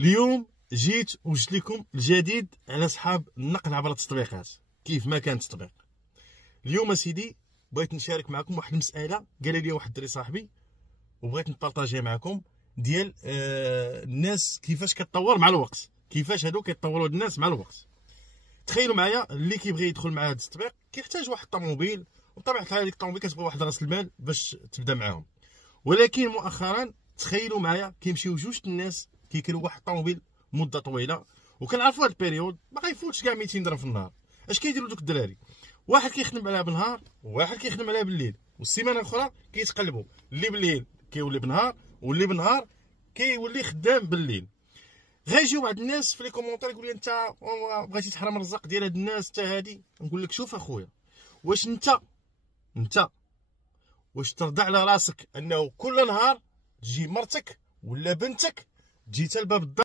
اليوم جيت وجدت لكم الجديد على اصحاب النقل عبر التطبيقات كيف ما كان التطبيق. اليوم اسيدي بغيت نشارك معكم واحد المساله قال لي واحد الدري صاحبي وبغيت نبارطاجيها معكم ديال الناس كيفاش كتطور مع الوقت، كيفاش هادو كيتطوروا الناس مع الوقت. تخيلوا معايا اللي كيبغي يدخل مع هذا التطبيق كيحتاج واحد الطوموبيل، وبطبيعه الحال هذيك الطوموبيل كتبغي واحد راس المال باش تبدا معاهم. ولكن مؤخرا تخيلوا معايا كيمشيو جوج الناس كيكريو واحد الطوموبيل مده طويله، وكنعرفوا هاد البيريود ما غيفوتش كاع 200 درهم في النهار. اش كيديروا دوك الدراري؟ واحد كيخدم عليها بالنهار وواحد كيخدم عليها بالليل، والسيمانه الاخرى كيتقلبوا، اللي بالليل كيولي بالنهار واللي بالنهار كيولي خدام بالليل. غيجيو بعض الناس في لي كومونتير يقول لي انت بغيتي تحرم الرزق ديال هاد الناس حتى هادي. نقول لك شوف اخويا، واش انت واش ترضى على راسك انه كل نهار تجي مرتك ولا بنتك تجي حتى لباب الدار